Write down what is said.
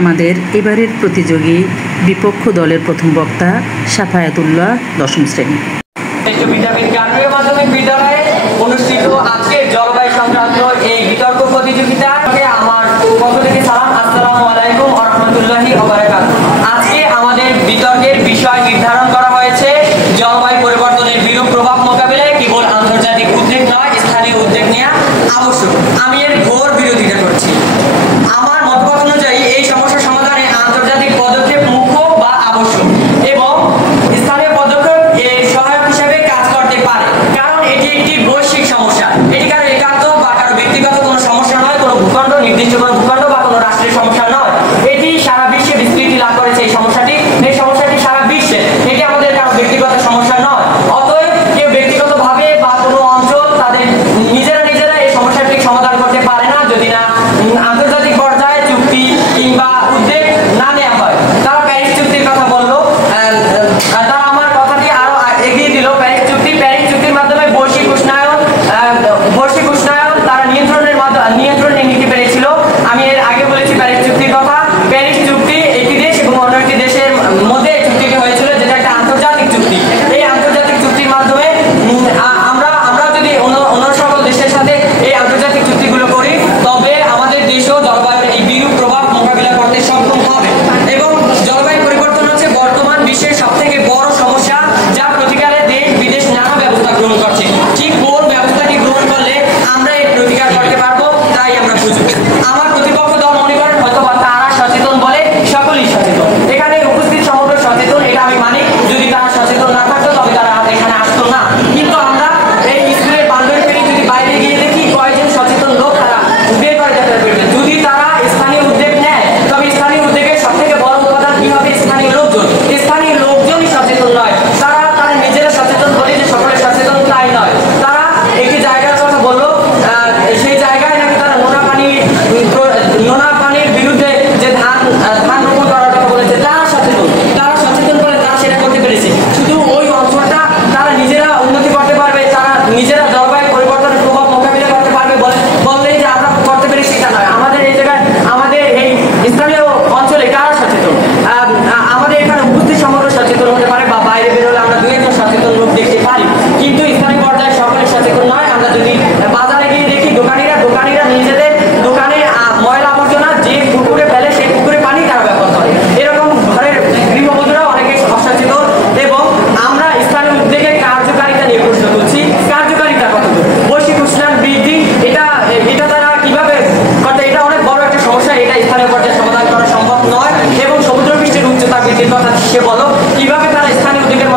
আমাদের এবারের প্রতিযোগী বিপক্ষ দলের প্রথম বক্তা সাফায়াতুল্লাহ, 10ম শ্রেণী। মাধ্যমিক বিদ্যালয়ে অনুষ্ঠিত আজকের জলবায়ু সংক্রান্ত এই বিতর্ক প্রতিযোগিতাকে আমার পক্ষ থেকে সালাম, আসসালামু আলাইকুম ওয়া রাহমাতুল্লাহি ওয়া বারাকাতুহু। আজকে আমাদের বিতর্কের বিষয় নির্ধারণ করা হয়েছে জলবায়ু পরিবর্তনের বিরূপ প্রভাব মোকাবিলায় কেবল আন্তর্জাতিক উদ্যোগ নয়, স্থানীয় উদ্যোগ নেওয়া আবশ্যক। আমি এর ঘোর বিরোধিতা করছি। আমার মতবাদ অনুযায়ী এই সমস্যার সমাধানে আন্তর্জাতিক পদক্ষেপ মুখ্য বা আবশ্যক এবং স্থানীয় পদক্ষেপ এর সহায়ক হিসেবে কাজ করতে পারে, কারণ এটি একটি বৈশ্বিক সমস্যা। এটি কারো একান্ত বা কারো ব্যক্তিগত কোনো সমস্যা নয়, কোনো ভূখণ্ড, নির্দিষ্ট কোনো ভূখণ্ড বা কোনো রাষ্ট্রের সমস্যা নয়। এটি সারা বিশ্বে বিস্তৃতি লাভ করেছে। এই সমস্যাটি সারা বিশ্বে, এটি আমাদের কারো ব্যক্তিগত সমস্যা নয়। অতএব কেউ ব্যক্তিগতভাবে বা কোনো অঞ্চল তাদের নিজেরা এই সমস্যাটি সমাধান করতে পারে না যদি না আন্তর্জাতিক পর্যায়ে চুক্তি কিংবা উদ্যোগ না নেওয়া হয়। তারা প্যারিস চুক্তির কথা বললো, তারা আমার কথাটি আরো এগিয়ে দিল। প্যারিস চুক্তির মাধ্যমে বৈশ্বিক উষ্ণায়ন তারা নিয়ন্ত্রণে নিতে পেরেছিল। আমি এর আগে বলেছি প্যারিস চুক্তির কথা। প্যারিস চুক্তি একটি দেশ এবং অন্য একটি দেশের মধ্যে চুক্তিটি হয়েছিল, যেটা একটা আন্তর্জাতিক চুক্তি। এই আন্তর্জাতিক চুক্তির মাধ্যমে আমরা যদি অন্য সকল দেশের সাথে এই আন্তর্জাতিক চুক্তিগুলো করি, তবে আমাদের দেশও জলবায়ুর এই বিরূপ প্রভাব মোকাবিলা করতে সক্ষম হবে। এবং জলবায়ু পরিবর্তন হচ্ছে বর্তমান বিশ্বের সবথেকে বড় সমস্যা, যা প্রতিকারে দেশ বিদেশ নানা ব্যবস্থা গ্রহণ করছে। ঠিক কোন ব্যবস্থাটি গ্রহণ করলে আমরা এই প্রতিকার করতে পারবো, তাই আমরা বুঝবো। আমার প্রতিপক্ষ দল মনে করেন হয়তো বা তারা সচেতন বলে সকলেই সচেতন, এখানে উপস্থিত সমগ্র সচেতন, এটা আমি মানি। যদি তারা সচেতন না থাকতো তবে তারা এখানে আসতো না। কিন্তু আমরা এই স্কুলের বান্ধবী পেয়ে যদি বাইরে গিয়ে দেখি কয়েকজন সচেতন লোক তারা বের করে যেতে পেরেছে। যদি তারা স্থানীয় উদ্যোগ নেয়, তবে স্থানীয় উদ্যোগের সব থেকে বড় উপাদান কি হবে? স্থানীয় লোকজনই সচেতন নয়। তারা নিজেরা সচেতন বলে যে সকলে সচেতন, তাই নয়। তারা একটি জায়গার কথা বললো, সেই জায়গায় নাকি তারা নোনা পানির বিরুদ্ধে যে ধান রোপণ করার কথা বলেছে, তারা সচেতন করে তারা সেটা করতে পেরেছে। শুধু ওই অঞ্চলটা তারা নিজেরা উন্নতি করতে পারবে, তারা নিজেরা জলবায়ু পরিবর্তনের প্রভাব মোকাবিলা করতে পারবে বললেই যে আমরা করতে পেরেছি সেটা নয়। আমাদের এই জায়গায়, আমাদের এই স্থানীয় অঞ্চলে কারা সচেতন? আমাদের এখানে উপস্থিত সমগ্র সচেতন হতে পারে, বা বাইরে বেরোলে আমরা দু একজন সচেতন লোক দেখতে পারি, কিন্তু স্থানীয় পর্যায়ে সকলে সচেতন নয়। আমরা যদি বাজারে গিয়ে দেখি দোকানিরা নিজেদের দোকানে ময়লা আবর্জনা যে পুকুরে ফেলে, সেই পুকুরে পানি তারা ব্যবহার করে। এরকম ঘরের গৃহবধূরা অনেকে অসচেতন। এবং আমরা স্থানীয় উদ্যোগের কার্যকারিতা নিয়ে প্রশ্ন করছি। কার্যকারিতা কতটুকু? বৈশ্বিক উষ্ণায়ন বৃদ্ধি, এটা তারা কিভাবে করতে? এটা অনেক বড় একটা সমস্যা, এটা স্থানীয় পর্যায়ে সমাধান করা সম্ভব নয়। এবং সমুদ্র পৃষ্ঠের উচ্চতা বৃদ্ধির কথা সে বলো, কিভাবে তারা স্থানীয় উদ্যোগের